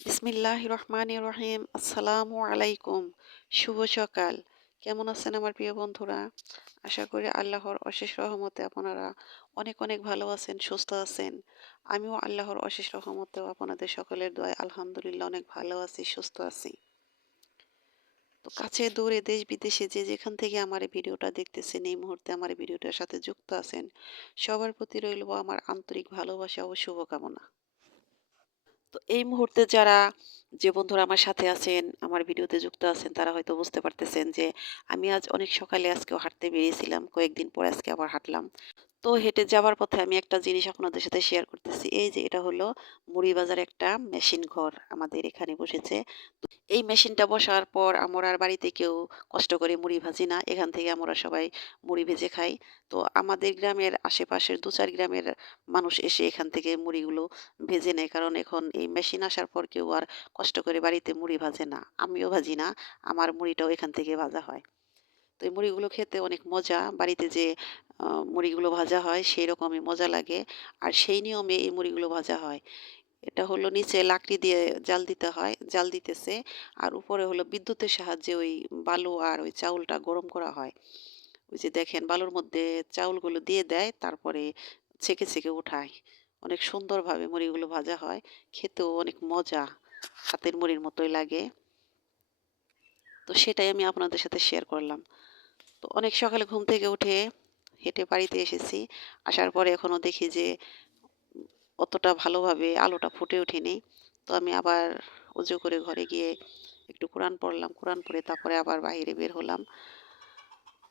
বিসমিল্লাহ রহমান রহিম আসসালামু আলাইকুম। শুভ সকাল। কেমন আছেন আমার প্রিয় বন্ধুরা? আশা করি আল্লাহর অশেষ রহমতে আপনারা অনেক অনেক ভালো আছেন, সুস্থ আছেন। আমিও আল্লাহর অশেষ রহমতেও আপনাদের সকলের দোয়ায় আলহামদুলিল্লাহ অনেক ভালো আছি, সুস্থ আছি। তো কাছে দূরে দেশ বিদেশে যে যেখান থেকে আমার এই ভিডিওটা দেখতেছেন, এই মুহূর্তে আমার এই ভিডিওটার সাথে যুক্ত আছেন, সবার প্রতি রইল আমার আন্তরিক ভালোবাসা ও শুভকামনা। তো এই মুহূর্তে যারা যে বন্ধুরা আমার সাথে আছেন, আমার ভিডিওতে যুক্ত আছেন, তারা হয়তো বুঝতে পারতেছেন যে আমি আজ অনেক সকালে আজকেও হাঁটতে বেরিয়েছিলাম। কয়েকদিন পর আজকে আবার হাঁটলাম। তো হেঁটে যাওয়ার পথে আমি একটা জিনিস আপনাদের সাথে শেয়ার করতেছি। এই যে এটা হলো মুড়িবাজার একটা মেশিন ঘর আমাদের এখানে বসেছে। এই মেশিনটা বসার পর আমরা আর বাড়িতে কেউ কষ্ট করে মুড়ি ভাজি না। এখান থেকে আমরা সবাই মুড়ি ভেজে খাই। তো আমাদের গ্রামের আশেপাশের ২-৪ গ্রামের মানুষ এসে এখান থেকে মুড়িগুলো ভেজে নেয়। কারণ এখন এই মেশিন আসার পর কেউ আর কষ্ট করে বাড়িতে মুড়ি ভাজে না। আমিও ভাজি না। আমার মুড়িটাও এখান থেকে ভাজা হয়। তো এই মুড়িগুলো খেতে অনেক মজা। বাড়িতে যে মুড়িগুলো ভাজা হয় সেই রকমই মজা লাগে। আর সেই নিয়মে এই মুড়িগুলো ভাজা হয়। এটা হলো নিচে লাকড়ি দিয়ে জাল দিতে হয়, জাল দিতেছে। আর উপরে হলো বিদ্যুতের সাহায্যে ওই বালু আর ওই চাউলটা গরম করা হয়। ওই যে দেখেন বালুর মধ্যে চাউলগুলো দিয়ে দেয়, তারপরে ছেঁকে, ছেঁকে উঠায়। অনেক সুন্দরভাবে মুড়িগুলো ভাজা হয়। খেতেও অনেক মজা। হাতের মুড়ির মতোই লাগে। তো সেটাই আমি আপনাদের সাথে শেয়ার করলাম। তো অনেক সকালে ঘুম থেকে উঠে হেঁটে বাড়িতে এসেছি। আসার পরে এখনও দেখি যে অতটা ভালোভাবে আলোটা ফুটে ওঠেনি। তো আমি আবার অজু করে ঘরে গিয়ে একটু কোরআন পড়লাম। কোরআন পড়ে তারপরে আবার বাইরে বের হলাম।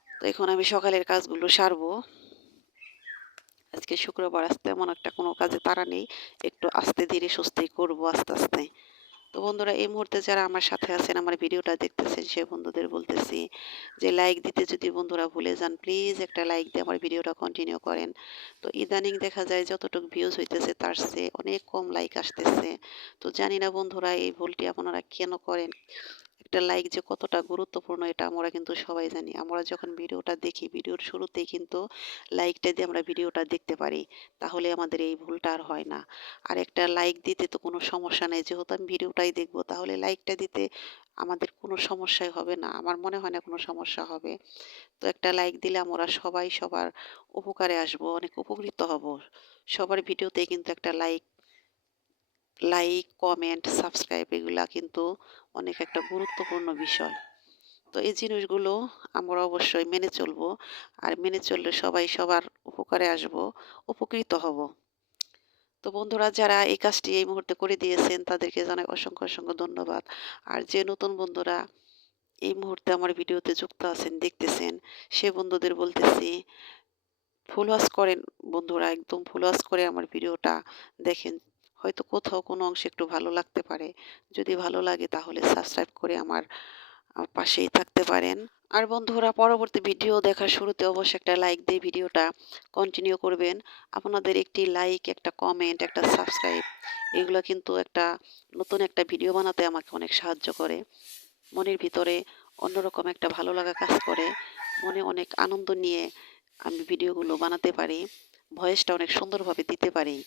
তো এখন আমি সকালের কাজগুলো সারবো। আজকে শুক্রবার আসতে এমন একটা কোনো কাজে তারা নেই। একটু আস্তে ধীরে সুস্থেই করব আস্তে, আস্তে। তো বন্ধুরা, এই মুহূর্তে যারা আমার সাথে আছেন, আমার ভিডিওটা দেখতেছেন, সে বন্ধুদের বলতেছি যে লাইক দিতে যদি বন্ধুরা ভুলে যান প্লিজ একটা লাইক দিয়ে আমার ভিডিওটা কন্টিনিউ করেন। তো ইদানিং দেখা যায় যতটুকু ভিউজ হইতেছে, তার চেয়ে অনেক কম লাইক আসতেছে। তো জানি না বন্ধুরা, এই ভুলটি আপনারা কেন করেন? একটা লাইক যে কতটা গুরুত্বপূর্ণ এটা আমরা কিন্তু সবাই জানি। আমরা যখন ভিডিওটা দেখি, ভিডিওর শুরুতেই কিন্তু লাইকটা দিয়ে আমরা ভিডিওটা দেখতে পারি, তাহলে আমাদের এই ভুলটা আর হয় না। আর একটা লাইক দিতে তো কোনো সমস্যা নেই। যেহেতু আমি ভিডিওটাই দেখব, তাহলে লাইকটা দিতে আমাদের কোনো সমস্যাই হবে না। আমার মনে হয় না কোনো সমস্যা হবে। তো একটা লাইক দিলে আমরা সবাই সবার উপকারে আসব, অনেক উপকৃত হব। সবার ভিডিওতে কিন্তু একটা লাইক লাইক কমেন্ট সাবস্ক্রাইব এগুলা কিন্তু অনেক একটা গুরুত্বপূর্ণ বিষয়। তো এই জিনিসগুলো আমরা অবশ্যই মেনে চলবো আর মেনে চললে সবাই সবার উপকারে আসব, উপকৃত হব। তো বন্ধুরা, যারা এই কাজটি এই মুহূর্তে করে দিয়েছেন, তাদেরকে জানাই অসংখ্য অসংখ্য ধন্যবাদ। আর যে নতুন বন্ধুরা এই মুহূর্তে আমার ভিডিওতে যুক্ত আছেন, দেখতেছেন, সে বন্ধুদের বলতেছি, ফুল ওয়াশ করেন বন্ধুরা, একদম ফুল ওয়াশ করে আমার ভিডিওটা দেখেন হয়তো কোথাও কোনো অংশে একটু ভালো লাগতে পারে। যদি ভালো লাগে তাহলে সাবস্ক্রাইব করে আমার পাশেই থাকতে পারেন। আর বন্ধুরা, পরবর্তী ভিডিও দেখার শুরুতে অবশ্যই একটা লাইক দিয়ে ভিডিওটা কন্টিনিউ করবেন। আপনাদের একটি লাইক একটা কমেন্ট একটা সাবস্ক্রাইব এগুলো কিন্তু একটা নতুন একটা ভিডিও বানাতে আমাকে অনেক সাহায্য করে। মনের ভিতরে অন্যরকম একটা ভালো লাগা কাজ করে। মনে অনেক আনন্দ নিয়ে আমি ভিডিওগুলো বানাতে পারি। ভয়েসটা অনেক সুন্দরভাবে দিতে পারি।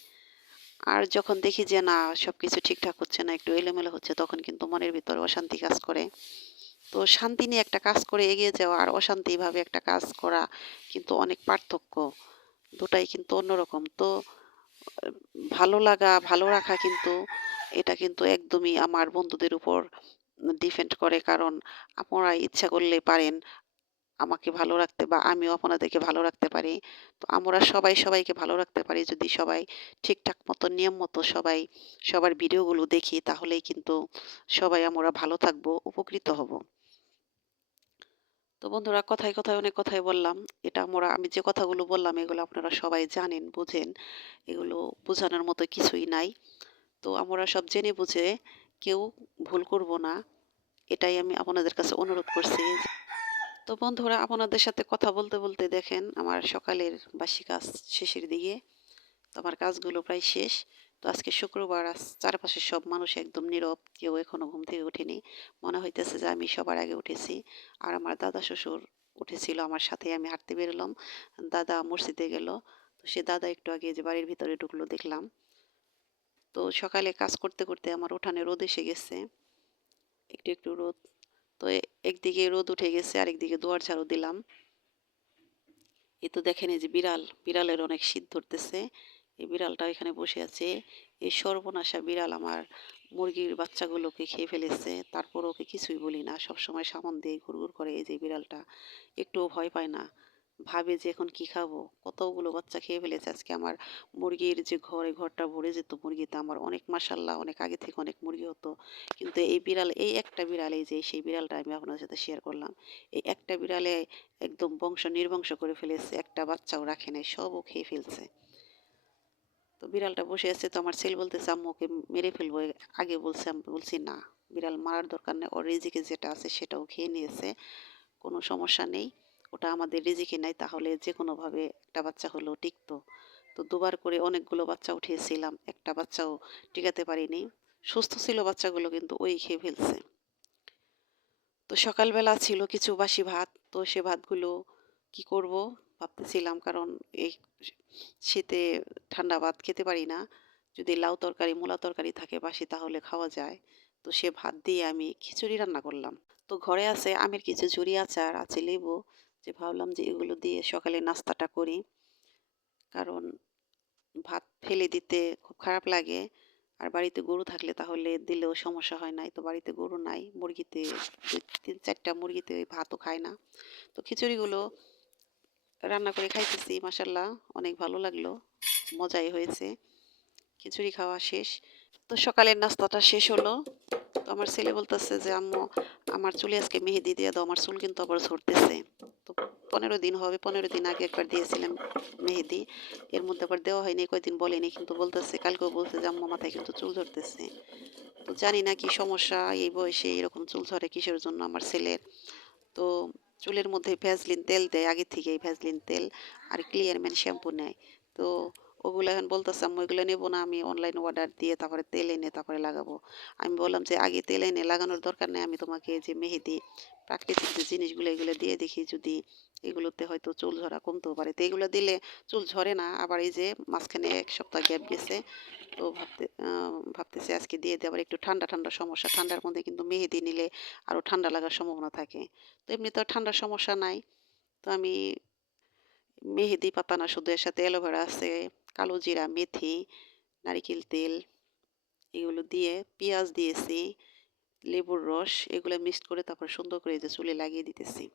আর যখন দেখি যে, না সব কিছু ঠিকঠাক হচ্ছে না, একটু এলোমেলো হচ্ছে, তখন কিন্তু মনের ভিতরে অশান্তি কাজ করে। তো শান্তি নিয়ে একটা কাজ করে এগিয়ে যাওয়া আর অশান্তিভাবে একটা কাজ করা কিন্তু অনেক পার্থক্য। দুটাই কিন্তু অন্যরকম। তো, ভালো লাগা, ভালো রাখা কিন্তু, এটা কিন্তু একদমই আমার বন্ধুদের উপর ডিপেন্ড করে। কারণ আপনারা ইচ্ছা করলে পারেন আমাকে ভালো রাখতে বা আমিও আপনাদেরকে ভালো রাখতে পারি। তো আমরা সবাই সবাইকে ভালো রাখতে পারি। যদি সবাই ঠিকঠাক মতো, নিয়ম মতো সবাই সবার ভিডিওগুলো দেখি, তাহলেই কিন্তু সবাই আমরা ভালো থাকব, উপকৃত হব। তো বন্ধুরা, কথায় কথায় অনেক কথাই বললাম। এটা আমরা, আমি যে কথাগুলো বললাম, এগুলো আপনারা সবাই জানেন, বুঝেন। এগুলো বোঝানোর মতো কিছুই নাই। তো আমরা সব জেনে বুঝে কেউ ভুল করব না। এটাই আমি আপনাদের কাছে অনুরোধ করছি। তো বন্ধুরা আপনাদের সাথে কথা বলতে বলতে দেখেন আমার সকালের বাসি কাজ শেষের দিকে, তো আমার কাজগুলো প্রায় শেষ। তো আজকে শুক্রবার চারপাশের সব মানুষ একদম নীরব, কেউ এখনও ঘুম থেকে ওঠেনি। মনে হইতেছে যে আমি সবার আগে উঠেছি। আর আমার দাদা শ্বশুর উঠেছিল, আমার সাথে আমি হাঁটতে বেরোলাম। দাদা মসজিদে গেল, তো সে দাদা একটু আগে যে বাড়ির ভিতরে ঢুকলো দেখলাম। তো সকালে কাজ করতে করতে আমার উঠানে রোদ এসে গেছে। একটু একটু রোদ তো একদিকে রোদ উঠে গেছে আর একদিকে দুয়ার ঝাড়ু দিলাম। এ তো দেখেন যে বিড়াল, বিড়ালের অনেক শীত ধরতেছে। এই বিড়ালটা এখানে বসে আছে। এই সর্বনাশা বিড়াল আমার মুরগির বাচ্চাগুলোকে খেয়ে ফেলেছে। তারপর ওকে কিছুই বলি না, সবসময় সামান দিয়ে ঘুরঘুর করে এই যে বিড়ালটা। একটুও ভয় পায় না। ভাবে যে এখন কি খাব? কতগুলো বাচ্চা খেয়ে ফেলেছে। আজকে আমার মুরগির যে ঘরে, ঘরটা ভরে যেত মুরগিতে, আমার অনেক মাসাল্লাহ অনেক আগে থেকে অনেক মুরগি হতো। কিন্তু এই বিড়াল, এই একটা বিড়াল যে সেই বিড়ালটা আমি আপনার সাথে শেয়ার করলাম, এই একটা বিড়ালে একদম বংশ নির্বংশ করে ফেলেছে, একটা বাচ্চাও রাখে নাই সবও খেয়ে ফেলছে। তো বিড়ালটা বসে আছে, তো আমার ছেলে বলতেছে, আম্মু, ওকে মেরে ফেলব। আগে বলছে, আমি বলছি, না, বিড়াল মারার দরকার নেই, ওর রিজিকে যেটা আছে সেটাও খেয়ে নিয়েছে, কোনো সমস্যা নেই। ওটা আমাদের রিজিকে নাই তাহলে যে কোনোভাবে একটা বাচ্চা হলেও টিকতো। তো দুবার করে অনেকগুলো বাচ্চা উঠিয়েছিলাম, একটা বাচ্চাও টিকাতে পারিনি। সুস্থ ছিল বাচ্চাগুলো কিন্তু ওই খেয়ে ফেলছে। তো সকালবেলা ছিল কিছু বাসি ভাত, তো সে ভাতগুলো কি করব ভাবতেছিলাম, কারণ এই শীতে ঠান্ডা ভাত খেতে পারি না। যদি লাউ তরকারি, মূলা তরকারি থাকে বাসি, তাহলে খাওয়া যায়। তো সে ভাত দিয়ে আমি খিচুড়ি রান্না করলাম। তো ঘরে আছে আমের কিছু ঝুরি আচার, আছে লেবু যে ভাবলাম যে এগুলো দিয়ে সকালে নাস্তাটা করি। কারণ ভাত ফেলে দিতে খুব খারাপ লাগে। আর বাড়িতে গরু থাকলে তাহলে দিলেও সমস্যা হয় নাই। তো বাড়িতে গরু নাই, মুরগিতে তিন, চারটা মুরগিতে ওই ভাতও খায় না। তো খিচুড়িগুলো রান্না করে খাইতেছি মাসাল্লাহ অনেক ভালো লাগল, মজাই হয়েছে। খিচুড়ি খাওয়া শেষ। তো সকালের নাস্তাটা শেষ হলো। আমার ছেলে বলতেছে যে, আম্মু, আমার চুলে আজকে মেহেদি দিয়ে দাও, আমার চুল কিন্তু আবার ঝরতেছে। তো পনেরো দিন হবে, পনেরো দিন আগে একবার দিয়েছিলাম মেহেদি। এর মধ্যে আবার দেওয়া হয়নি কয়েকদিন বলেনি, কিন্তু বলতেছে, কালকেও বলছে যে, আম্মু, মাথায় কিন্তু চুল ঝরতেছে। তো জানি না কি সমস্যা, এই বয়সে এরকম চুল ঝরে কিসের জন্য আমার ছেলের। তো চুলের মধ্যে ভ্যাসলিন তেল দেয়, আগে থেকেই ভ্যাসলিন তেল, আর ক্লিয়ারম্যান শ্যাম্পু নেয়। তো ওগুলো এখন বলতেছে আমি এগুলো নেব না, আমি অনলাইন অর্ডার দিয়ে তারপরে তেল এনে তারপরে লাগাবো। আমি বললাম যে, আগে তেল এনে লাগানোর দরকার নেই, আমি তোমাকে যে মেহেদি, প্রাকৃতিক যে জিনিসগুলো এগুলো দিয়ে দেখি, যদি এগুলোতে হয়তো চুল ঝরা কমতেও পারে। তো এগুলো দিলে চুল ঝরে না, আবার এই যে মাঝখানে এক সপ্তাহ গ্যাপ গেছে, তো ভাবতে ভাবতেছি আজকে দিয়ে দিয়ে আবার একটু ঠান্ডা ঠান্ডা সমস্যা, ঠান্ডার মধ্যে কিন্তু মেহেদি নিলে আরও ঠান্ডা লাগার সম্ভাবনা থাকে। তো এমনি তো ঠান্ডার সমস্যা নাই, তো আমি মেহেদি পাতা না, শুধু এর সাথে অ্যালোভেরা আছে কালো জিরা, মেথি, নারিকেল তেল এগুলো দিয়ে পেঁয়াজ দিয়েছি, লেবুর রস এগুলো মিক্সড করে তারপর সুন্দর করে যে চুলে লাগিয়ে দিতেছি।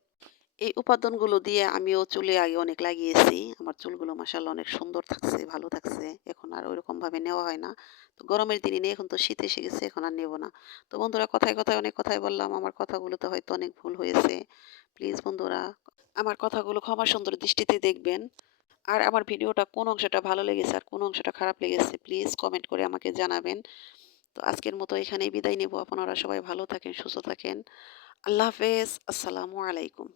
এই উপাদানগুলো দিয়ে আমিও চুলে আগে অনেক লাগিয়েছি, আমার চুলগুলো মাসাল্লাহ অনেক সুন্দর থাকছে, ভালো থাকছে, এখন আর ওইরকম ভাবে নেওয়া হয় না। তো গরমের দিনে নেই এখন তো শীত এসে গেছে, এখন আর নেব না। তো বন্ধুরা কথায় কথায় অনেক কথাই বললাম, আমার কথাগুলোতে হয়তো অনেক ভুল হয়েছে। প্লিজ বন্ধুরা, আমার কথাগুলো ক্ষমা সুন্দর দৃষ্টিতে দেখবেন। আর আমার ভিডিওটা কোন অংশটা ভালো লেগেছে আর কোন অংশটা খারাপ লেগেছে প্লিজ কমেন্ট করে আমাকে জানাবেন। তো আজকের মতো এখানেই বিদায় নেব। আপনারা সবাই ভালো থাকেন, সুস্থ থাকেন। আল্লাহ হাফেজ। আসসালামু আলাইকুম।